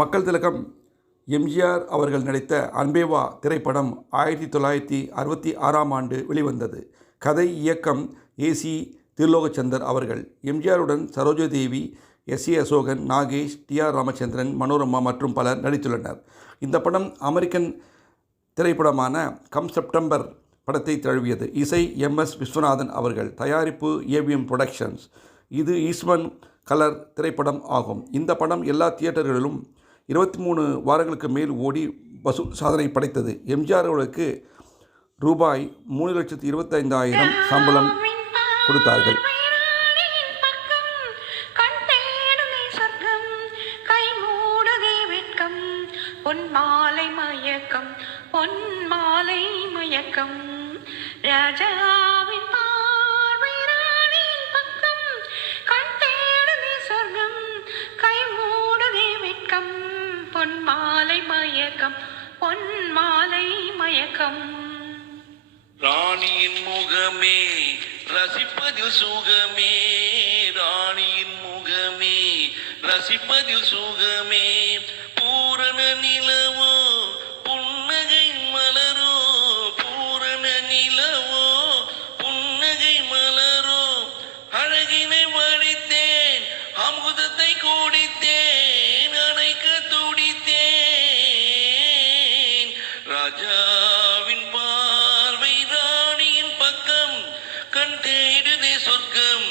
மக்கள் திலகம் எம்ஜிஆர் அவர்கள் நடித்த அன்பே வா திரைப்படம் 1966ஆம் ஆண்டு வெளிவந்தது. கதை, இயக்கம் ஏ.சி. திருலோகச்சந்தர் அவர்கள். எம்ஜிஆருடன் சரோஜாதேவி, எஸ்.ஏ. அசோகன், நாகேஷ், டி.ஆர். ராமச்சந்திரன், மனோரமா மற்றும் பலர் நடித்துள்ளனர். இந்த படம் அமெரிக்கன் திரைப்படமான கம் செப்டம்பர் படத்தை தழுவியது. இசை எம்.எஸ். விஸ்வநாதன் அவர்கள். தயாரிப்பு ஏவிஎம் புரொடக்ஷன்ஸ். இது ஈஸ்ட்மன் கலர் திரைப்படம் ஆகும். இந்த படம் எல்லா தியேட்டர்களிலும் 23 வாரங்களுக்கு மேல் ஓடி வசூல் சாதனை படைத்தது. எம்ஜிஆர் அவர்களுக்கு ரூபாய் 3,25,000 சம்பளம் கொடுத்தார்கள். பொன்மாலை மயக்கம், பொன்மாலை மயக்கம். ராணியின் முகமே ரசிப்பதில் சுகமே, ராணியின் முகமே ரசிப்பதில் சுகமே. பூரண நிலவோ புன்னகை மலரோ, பூரண நிலவோ புன்னகை மலரோ. அழகினை வடித்தேன், அமுதத்தை கூடித்தேன், அணைக்க துடித்தேன். ராஜாவின் பார்வை ராணியின் பக்கம், கண் தேடுதே சொர்க்கம்,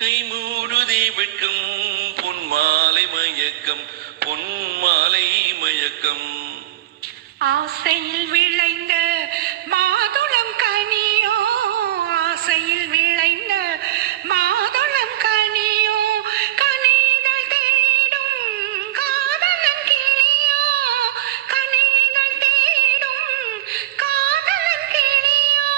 கை மூடுதே வெட்கம். பொன்மாலை மயக்கம், பொன்மாலை மயக்கம். ஆசையில் விளைந்த மாதுளம் கனியோ, ஆசையில் விளைந்த மாதுளம் கனியோ, கனிகள் தேடும் காதலன் கிளியோ, கனிகள் தேடும் காதலன் கிளியோ.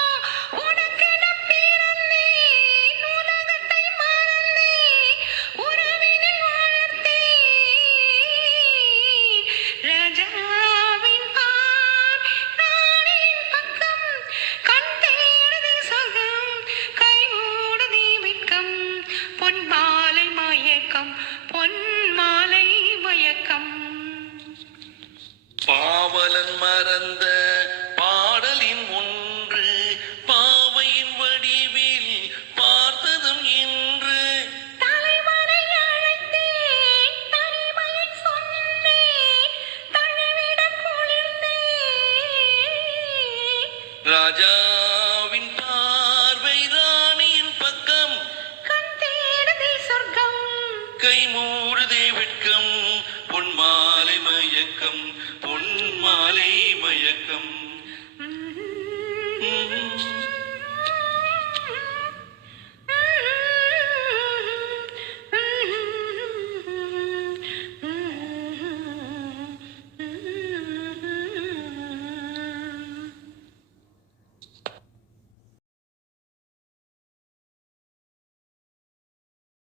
உனக்கென பிறந்தேன், உலகத்தை மறந்தேன், உறவினில் வளர்த்தேன். ராஜாவின் பார் ராணியின் பக்கம், கண் தேடுதே சொர்க்கம், கை மூடுதே வெட்கம். பொன்மாலை மயக்கம், பொன்மாலை மயக்கம். பாவலன் மறந்த பாடலின் ஒன்று, பாவையின் வடிவில் பார்த்ததும் இன்று. தலைவரை அழைத்தேன், தனிமையை சொன்னேன், தழுவிட குளிர்ந்தேன். ராஜாவின் பார்வை ராணியின் பக்கம், கண் தேடுதே சொர்க்கம், கை மூடுதே வெட்கம். பொன்மாலை மயக்கம், பொன்மாலை மயக்கம்.